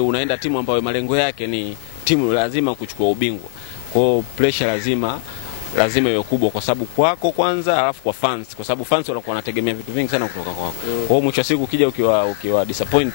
Unaenda timu ambayo malengo yake ni timu lazima kuchukua ubingwa. Kwa hiyo pressure lazima iwe kubwa kwa sababu kwako kwanza, alafu kwa fans, kwa sababu fans wanakuwa wanategemea vitu vingi sana kutoka kwako. Kwa hiyo mwisho wa siku ukija ukiwa disappoint,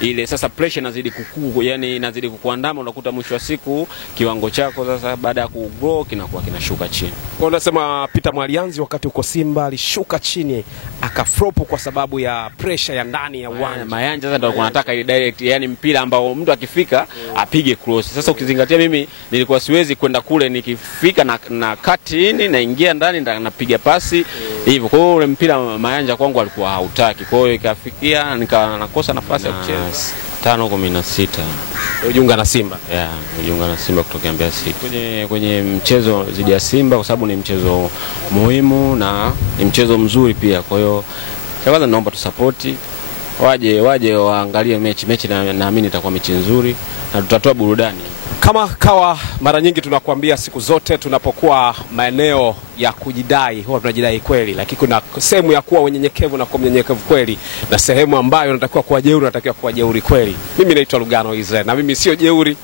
ile sasa pressure inazidi kukua, yani inazidi kukuandama, unakuta mwisho wa siku kiwango chako sasa baada ya kugrow kinakuwa kinashuka chini. Kwa unasema Peter Mwalianzi wakati uko Simba alishuka chini akaflopu kwa sababu ya pressure ya ndani ya uwanja. Mayanja sasa ndio anataka ile direct, yani mpira ambao mtu akifika apige cross. Sasa ukizingatia mimi nilikuwa siwezi kwenda kule, nikifika na cut in naingia ndani napiga pasi hivyo. Kwa hiyo ule mpira Mayanja kwangu alikuwa hautaki. Kwa hiyo ikafikia nakosa nafasi ya kucheza. 5-16 ujiunga na Simba. Ujiunga na Simba kutoka Mbeya City. Kwenye mchezo dhidi ya Simba kwa sababu ni mchezo muhimu na ni mchezo mzuri pia. Kwa hiyo kwanza naomba tusapoti, waje waangalie mechi naamini itakuwa mechi nzuri na tutatoa burudani. Kama kawa mara nyingi tunakuambia siku zote tunapokuwa maeneo ya kujidai huwa tunajidai kweli, lakini kuna sehemu ya kuwa unyenyekevu na kuwa mnyenyekevu kweli, na sehemu ambayo unatakiwa kuwa jeuri unatakiwa kuwa jeuri kweli. Mimi naitwa Lugano Israel na mimi sio jeuri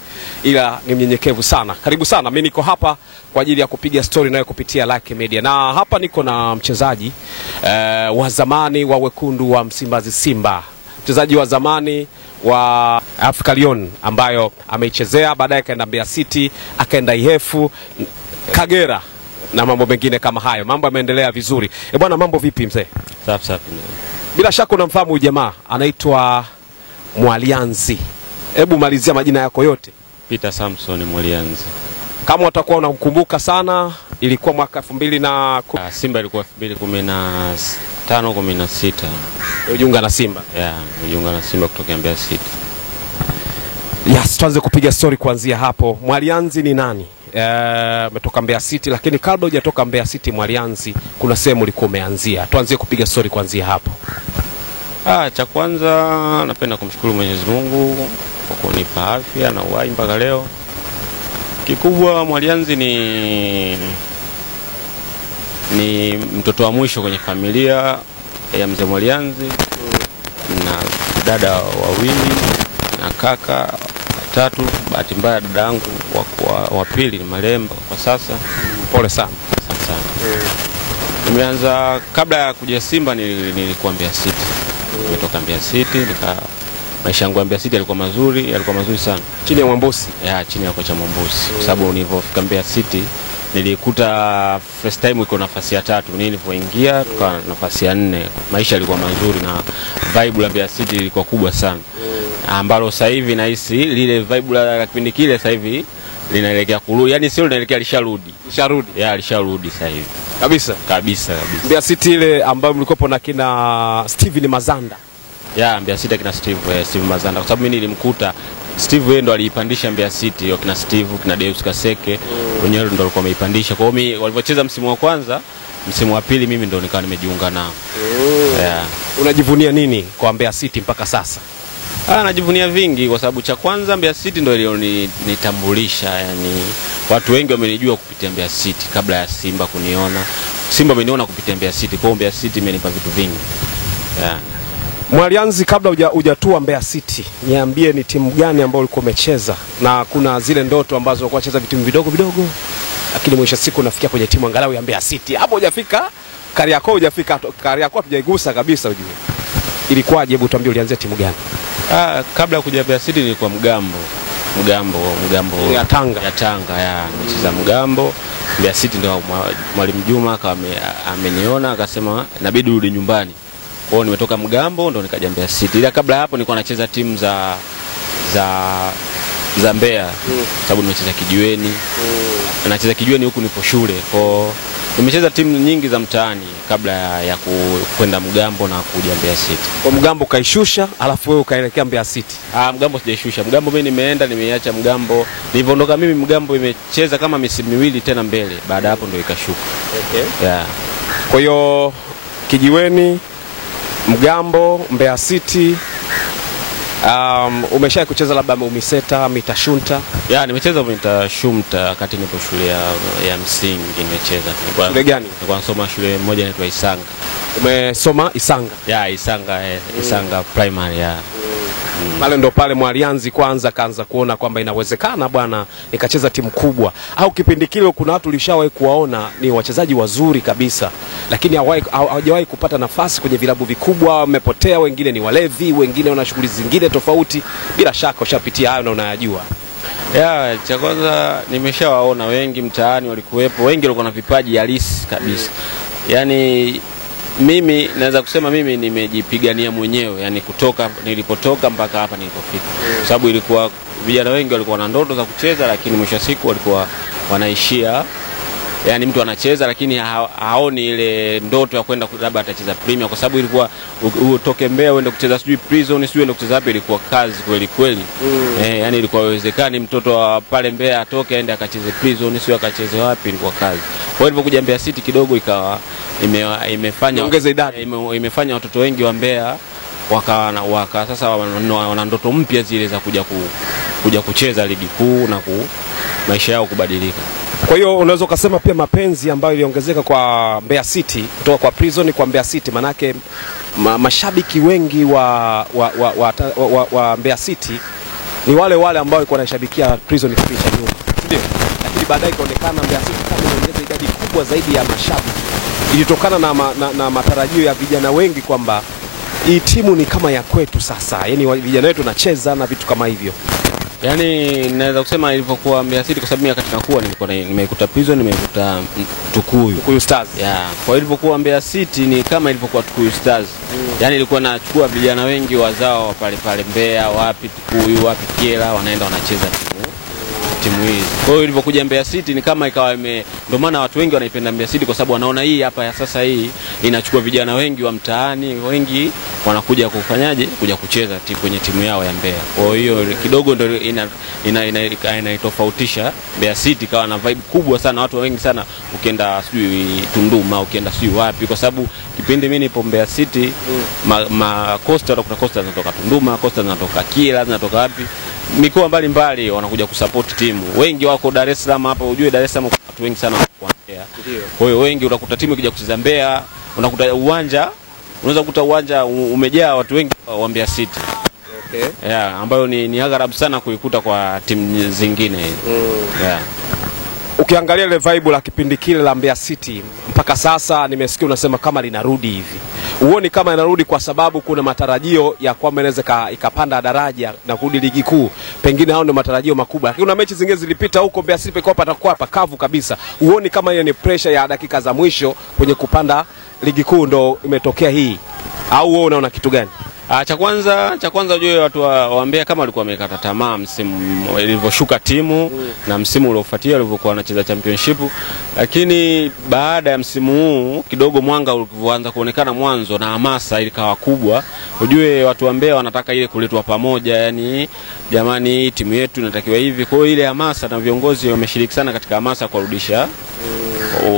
ila ni mnyenyekevu sana. Karibu sana, mimi niko hapa kwa ajili ya kupiga story nayo kupitia Lake Media. Na hapa niko na mchezaji wa zamani wa wekundu wa Msimbazi Simba. Mchezaji wa zamani wa Africa Lyon ambayo ameichezea, baadaye kaenda Mbeya City, akaenda Ihefu, Kagera na mambo mengine kama hayo. Mambo yameendelea vizuri. Bwana, mambo vipi mzee? Safi. Bila shaka unamfahamu huyu jamaa, anaitwa Mwalianzi. Hebu malizia majina yako yote. Peter Samson Mwalianzi. Kama utakuwa unakumbuka sana, ilikuwa mwaka 2000 na Simba ilikuwa 2015-16. Ujiunga na Simba. Ujiunga na Simba kutoka Mbeya City. Yes, tuanze kupiga story kuanzia hapo. Mwalianzi ni nani? Umetoka Mbeya City, lakini kabla hujatoka Mbeya City Mwalianzi kuna sehemu ulikuwa umeanzia. Tuanze kupiga story kuanzia hapo. Cha kwanza napenda kumshukuru Mwenyezi Mungu kwa kunipa afya na uhai mpaka leo. Kikubwa Mwalianzi ni mtoto wa mwisho kwenye familia ya mzee Mwalianzi, na dada wawili na kaka 3. Bahati mbaya dada yangu wa pili ni marehemu kwa sasa. Pole sana. Nimeanza kabla ya kuja Simba nilikuwa Mbeya City. Nimetoka Mbeya City, maisha yangu ya Mbeya City yalikuwa mazuri sana. Chini ya Mwambosi? Chini ya kocha Mwambosi. Kwa sababu nilipofika Mbeya City nilikuta first time iko nafasi ya 3, nilipoingia tukawa nafasi ya 4. Maisha yalikuwa mazuri na vibe la Mbeya City ilikuwa kubwa sana. Ambalo sasa hivi nahisi lile vibe la kipindi kile sasa hivi linaelekea kurudi. Yaani sio linaelekea lisharudi. Lisharudi sasa hivi. Kabisa. Mbeya City ile ambayo mlikopo na kina Steven Mazanda. Mbeya City kina Steve Mazanda, kwa sababu mimi nilimkuta Steve, yeye ndo aliipandisha Mbeya City, kina Steve, kina Deus Kaseke, wenyewe ndo walikuwa wameipandisha. Kwa hiyo mimi walipocheza msimu wa kwanza, msimu wa pili mimi ndo nikawa nimejiunga nao. Unajivunia nini kwa Mbeya City mpaka sasa? Najivunia vingi, kwa sababu cha kwanza Mbeya City ndo iliyonitambulisha, yani watu wengi wamenijua kupitia Mbeya City kabla ya Simba kuniona. Simba ameniona kupitia Mbeya City, kwa hiyo Mbeya City imenipa vitu vingi. Mwalianzi, kabla hujatua Mbeya City, niambie ni timu gani ambayo ulikuwa umecheza, na kuna zile ndoto ambazo ulikuwa unacheza vitu vidogo lakini mwisho siku unafikia kwenye timu angalau ya Mbeya City. Hapo hujafika Kariakoo, tujaigusa kabisa ujue. Ilikuwaje? Hebu tuambie ulianzia timu gani? Kabla kuja Mbeya City nilikuwa Mgambo ya Tanga. Nimecheza Mgambo. Mbeya City ndio Mwalimu Juma akawa ameniona akasema inabidi urudi nyumbani. Kwa hiyo nimetoka Mgambo ndo nikaja Mbeya City. Ila kabla hapo nilikuwa nacheza timu za Mbeya. Sababu nimecheza Kijiweni. Nacheza Kijiweni huku nipo shule. Kwa hiyo nimecheza timu nyingi za mtaani kabla ya kwenda Mgambo na kuja Mbeya City. Kwa Mgambo kaishusha, alafu wewe ukaelekea Mbeya City? Mgambo sijaishusha. Mgambo mimi nimeiacha Mgambo. Nilipoondoka mimi Mgambo imecheza kama misimu miwili tena mbele. Baada hapo ndo ikashuka. Kwa hiyo Kijiweni, Mgambo, Mbeya City. Umeshawahi kucheza labda Umiseta, Mitashunta? Nimecheza Mitashunta wakati nipo shule ya msingi nimecheza. Shule gani? Nilikuwa nasoma shule moja inaitwa Isanga. Umesoma Isanga? Isanga Primary. Pale ndo pale Mwalianzi kwanza kaanza kuona kwamba inawezekana bwana nikacheza timu kubwa. Au kipindi kile kuna watu ulishawahi kuwaona ni wachezaji wazuri kabisa, lakini hawajawahi kupata nafasi kwenye vilabu vikubwa, wamepotea, wengine ni walevi, wengine wana shughuli zingine tofauti. Bila shaka ushapitia hayo na unayajua. Ya, cha kwanza nimeshawaona wengi mtaani walikuwepo, wengi walikuwa na vipaji halisi kabisa. Yani mimi naweza kusema mimi nimejipigania mwenyewe, yani kutoka nilipotoka mpaka hapa nilipofika. Kwa sababu ilikuwa vijana wengi walikuwa na ndoto za kucheza, lakini mwisho siku walikuwa wanaishia, yani mtu anacheza lakini haoni ile ndoto ya kwenda labda atacheza Premier, kwa sababu ilikuwa utoke Mbeya uende kucheza sijui Prison, sijui uende kucheza hapo, ilikuwa kazi kweli kweli. Yani ilikuwa haiwezekani mtoto wa pale Mbeya atoke aende akacheze Prison, sio akacheze wapi, ilikuwa kazi. Kwa hiyo ilipokuja Mbeya City kidogo ikawa imefanya ongeza idadi, imefanya watoto wengi wa Mbeya waka sasa wana ndoto mpya zile za kuja kucheza ligi kuu na maisha yao kubadilika. Kwa hiyo unaweza kusema pia mapenzi ambayo iliongezeka kwa Mbeya City kutoka kwa Prison kwa Mbeya City, manake mashabiki wengi wa Mbeya City ni wale ambao walikuwa wanashabikia Prison kipindi cha nyuma, ndio. Lakini baadaye ikaonekana Mbeya City kama inaongeza idadi kubwa zaidi ya mashabiki, ilitokana na matarajio ya vijana wengi kwamba hii timu ni kama ya kwetu sasa, yani vijana wetu wanacheza na vitu kama hivyo. Yani naweza kusema ilivyokuwa Mbeya City, kwa sababu mimi wakati nakuwa nilikuwa nimekuta Prison, nimekuta Tukuyu Stars. Kwa ilivyokuwa Mbeya City ni kama ilivyokuwa Tukuyu Stars. Yani ilikuwa nachukua vijana wengi wazao pale Mbeya, wapi Tukuyu, wapi Kiela, wanaenda wanacheza timu hizi. Kwa hiyo ilivyokuja Mbeya City ni kama ikawa ndio maana watu wengi wanaipenda Mbeya City, kwa sababu wanaona hii hapa ya sasa hii inachukua vijana wengi wa mtaani, wengi wanakuja kufanyaje, kuja kucheza kwenye timu yao ya Mbeya. Kwa hiyo kidogo ndio inaitofautisha Mbeya City, kawa na vibe kubwa sana, watu wengi sana, ukienda sijui Tunduma, ukienda sijui wapi, kwa sababu kipindi mimi nipo Mbeya City Costa zinatoka Tunduma, Costa zinatoka Kiela, zinatoka wapi, mikoa mbalimbali wanakuja kusupport timu. Wengi wako Dar es Salaam hapa, ujue Dar es Salaam kuna watu wengi sana wa Mbeya. Kwa hiyo wengi unakuta timu ikija kucheza Mbeya, unakuta unaweza kukuta uwanja umejaa watu wengi wa Mbeya City. Okay. Ambayo ni agharabu sana kuikuta kwa timu zingine. Ukiangalia ile vibe la kipindi kile la Mbeya City mpaka sasa, nimesikia unasema kama linarudi hivi. Uone kama inarudi kwa sababu kuna matarajio ya kwamba inaweza ikapanda daraja na kurudi ligi kuu. Pengine hao ndio matarajio makubwa. Lakini kuna mechi zingine zilipita huko Mbeya City pekao patakuwa pakavu kabisa. Uone kama hiyo ni pressure ya dakika za mwisho kwenye kupanda ligi kuu ndo imetokea hii. Au wewe unaona kitu gani? Cha kwanza ujue watu wa Mbeya kama walikuwa wamekata tamaa msimu ilivyoshuka timu na msimu uliofuatia walivyokuwa wanacheza championship, lakini baada ya msimu huu kidogo mwanga ulivyoanza kuonekana mwanzo na hamasa ilikawa kubwa. Ujue watu wa Mbeya wanataka ile kuletwa pamoja, yani jamani timu yetu inatakiwa hivi. Kwa hiyo ile hamasa na viongozi wameshiriki sana katika hamasa kurudisha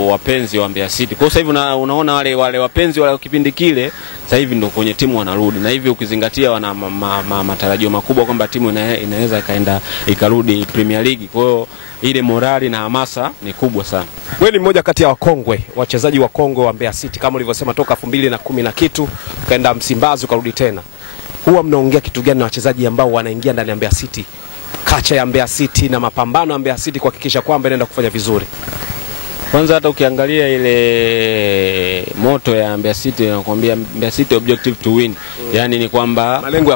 wapenzi wa Mbeya City. Kwa sasa hivi unaona wale wapenzi wale kipindi kile sasa hivi ndio kwenye timu wanarudi, na hivi ukizingatia wana matarajio makubwa kwamba timu inaweza kaenda ikarudi Premier League. Kwa hiyo ile morali na hamasa ni kubwa sana. Wewe ni mmoja kati ya wakongwe, wachezaji wakongwe wa Mbeya City kama ulivyosema, toka 2010 na kitu kaenda Msimbazi ukarudi tena. Huwa mnaongea kitu gani na wachezaji ambao wanaingia ndani ya Mbeya City, kacha ya Mbeya City na mapambano ya Mbeya City kuhakikisha kwamba inaenda kufanya vizuri? Kwanza hata ukiangalia ile moto ya Mbeya City inakwambia Mbeya City objective to win. Yani ni kwamba malengo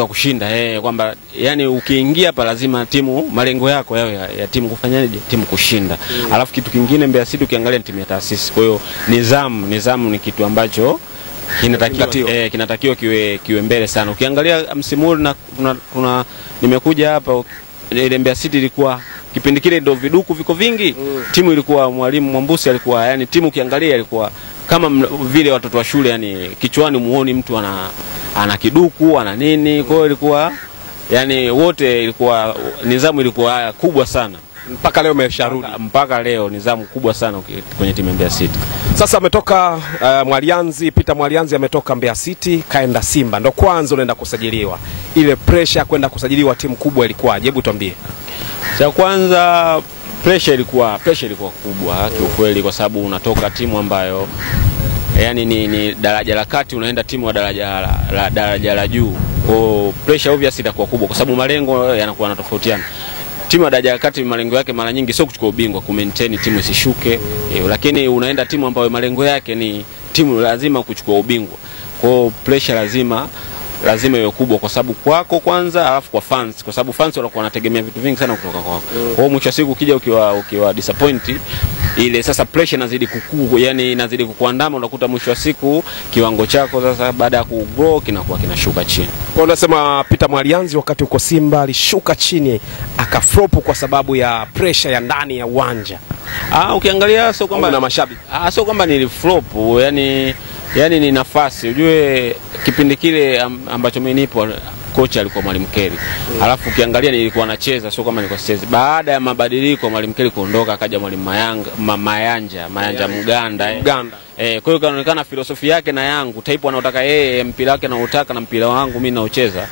ya kushinda, kwamba yani ukiingia hapa lazima timu malengo yako yawe ya timu kufanyaje, timu kushinda. Alafu kitu kingine Mbeya City ukiangalia ni timu ya taasisi. Kwa hiyo nidhamu ni kitu ambacho kinatakiwa kiwe mbele sana. Ukiangalia msimu huu nimekuja hapa, ile Mbeya City ilikuwa kipindi kile ndio viduku viko vingi. Timu ilikuwa Mwalimu Mwambusi alikuwa, yani timu ukiangalia ilikuwa kama vile watoto wa shule, yani kichwani muone mtu ana kiduku ana nini. Kwa hiyo ilikuwa yani wote ilikuwa nidhamu ilikuwa kubwa sana. Mpaka leo umesharudi. Mpaka leo nidhamu kubwa sana kwenye timu ya Mbeya City. Sasa ametoka Peter Mwalianzi ametoka Mbeya City kaenda Simba. Ndio kwanza unaenda kusajiliwa. Ile pressure kwenda kusajiliwa timu kubwa ilikuwaje? Hebu tuambie. Cha kwanza pressure ilikuwa kubwa kiukweli, kwa sababu unatoka timu ambayo yani ni daraja la kati unaenda timu wa daraja la juu. Kwa pressure obviously itakuwa kubwa kwa sababu malengo yanakuwa yanatofautiana. Timu ya daraja la kati malengo yake mara nyingi sio kuchukua ubingwa, ku maintain timu isishuke. Lakini unaenda timu ambayo malengo yake ni timu lazima kuchukua ubingwa. Kwa pressure lazima iwe kubwa kwa sababu kwako kwanza, alafu kwa fans, kwa sababu fans wanakuwa wanategemea vitu vingi sana kutoka kwako. Kwa hiyo mwisho wa siku ukija ukiwa disappoint, ile sasa pressure inazidi kukua, yani inazidi kukuandama, unakuta mwisho wa siku kiwango chako sasa baada ya kugrow kinakuwa kinashuka chini. Kwa unasema Peter Mwalianzi wakati uko Simba alishuka chini akaflop kwa sababu ya pressure ya ndani ya uwanja. Ukiangalia sio kwamba na mashabiki. Sio kwamba niliflop, yani ni nafasi. Ujue kipindi kile ambacho mimi nipo kocha alikuwa Mwalimu Keri. Alafu ukiangalia nilikuwa nacheza, sio kama nilikuwa sichezi. Baada ya mabadiliko Mwalimu Keri kuondoka akaja Mwalimu Mayanja Mganda. Kwa hiyo kaonekana filosofi yake na yangu, type anaotaka yeye, mpira wake anaotaka na mpira wangu mimi naocheza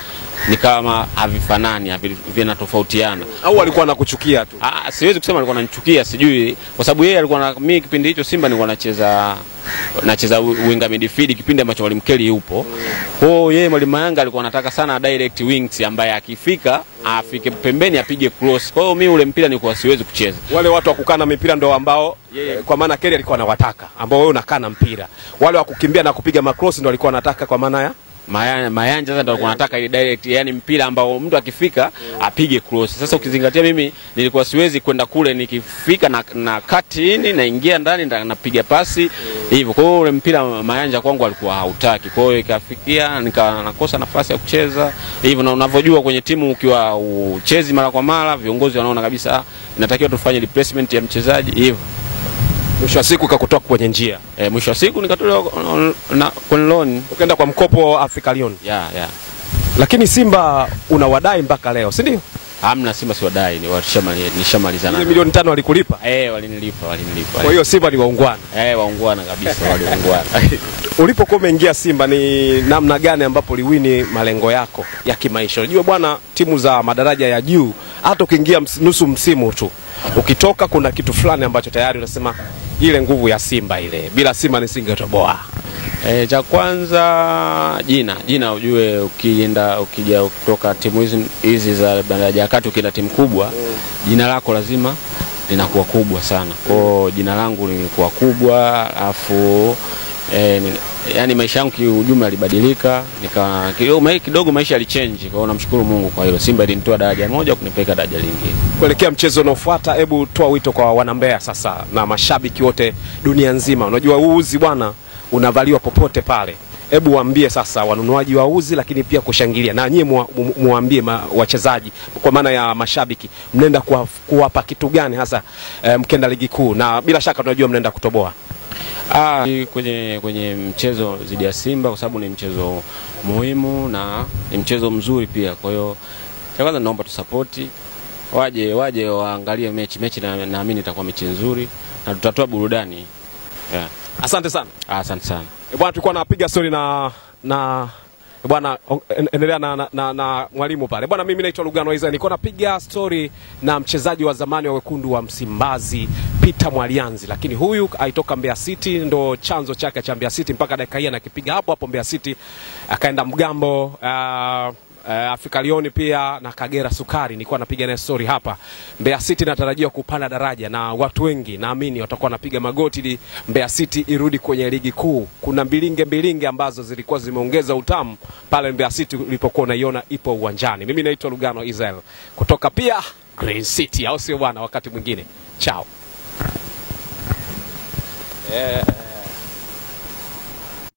ni kama havifanani, vinatofautiana. Au alikuwa anakuchukia tu? Siwezi kusema alikuwa ananichukia, sijui, kwa sababu yeye alikuwa mimi kipindi hicho Simba nilikuwa nacheza winga midfield kipindi ambacho Mwalimu Keri yupo. Kwa hiyo yeye Mwalimu Mayanga alikuwa anataka sana direct wings ambaye akifika afike pembeni apige cross. Kwa hiyo mimi ule mpira nilikuwa siwezi kucheza. Wale watu wakukana mipira ndio ambao kwa maana Keri alikuwa anawataka, ambao wewe unakana mpira. Wale wa kukimbia na kupiga macross ndio alikuwa anataka, kwa maana ya Mayanja sasa ndio alikuwa anataka ile direct, yani mpira ambao mtu akifika apige cross. Sasa ukizingatia mimi nilikuwa siwezi kwenda kule, nikifika na cut in naingia ndani napiga pasi hivyo. Kwa hiyo ule mpira Mayanja kwangu alikuwa hautaki. Kwa hiyo ikafikia nakosa nafasi ya kucheza hivyo. Na unavyojua kwenye timu ukiwa uchezi mara kwa mara, viongozi wanaona kabisa inatakiwa tufanye replacement ya mchezaji hivyo. Mwisho wa siku kakutoka kwenye njia. Mwisho wa siku nikatolewa kwenye loan, ukaenda kwa mkopo Africa Lyon. Lakini Simba unawadai mpaka leo, si ndio? Hamna, Simba si wadai, nishamalizana. Ile milioni 5 walikulipa? Walinilipa. Kwa hiyo Simba ni waungwana. Waungwana kabisa, waliungwana. Ulipokuwa umeingia Simba ni namna gani ambapo uliwini malengo yako ya kimaisha? Unajua bwana, timu za madaraja ya juu hata ukiingia nusu msimu tu, ukitoka kuna kitu fulani ambacho tayari unasema ile nguvu ya Simba ile, bila Simba nisingetoboa. Cha kwanza jina ujue, ukija kutoka timu hizi za daraja ya kati ukienda timu kubwa, jina lako lazima linakuwa kubwa sana. Kwa jina langu lilikuwa kubwa, afu yani maisha yangu kiujumla yalibadilika, kidogo maisha yalichange. Kwa hiyo namshukuru Mungu kwa hilo. Simba ilinitoa daraja moja kunipeleka daraja lingine. Kuelekea mchezo unaofuata, hebu toa wito kwa wanambea sasa na mashabiki wote dunia nzima. Unajua uzi bwana unavaliwa popote pale. Hebu waambie sasa wanunuaji wa uzi, lakini pia kushangilia, na nyinyi muambie wachezaji, kwa maana ya mashabiki, mnaenda kuwapa kitu gani hasa mkenda ligi kuu, na bila shaka tunajua mnaenda kutoboa. Kwenye mchezo dhidi ya Simba, kwa sababu ni mchezo muhimu na ni mchezo mzuri pia. Kwa hiyo cha kwanza naomba tu waje waangalie mechi naamini itakuwa mechi nzuri na tutatoa burudani. Asante sana. Asante sana. Bwana, tulikuwa napiga story na bwana, endelea na mwalimu pale. Bwana, mimi naitwa Lugano Isaac. Nilikuwa napiga story na mchezaji wa zamani wa wekundu wa Msimbazi Peter Mwalianzi, lakini huyu aitoka Mbeya City, ndo chanzo chake cha Mbeya City mpaka dakika hii anakipiga hapo Mbeya City, akaenda Mgambo, Africa Lyon pia na Kagera Sukari. Nilikuwa napiga na story hapa. Mbeya City natarajia kupanda daraja na watu wengi naamini watakuwa wanapiga magoti ili Mbeya City irudi kwenye ligi kuu. Kuna mbilinge ambazo zilikuwa zimeongeza utamu pale Mbeya City ulipokuwa unaiona ipo uwanjani. Mimi naitwa Lugano Isaac kutoka pia Green City, au sio bwana? Wakati mwingine. Ciao.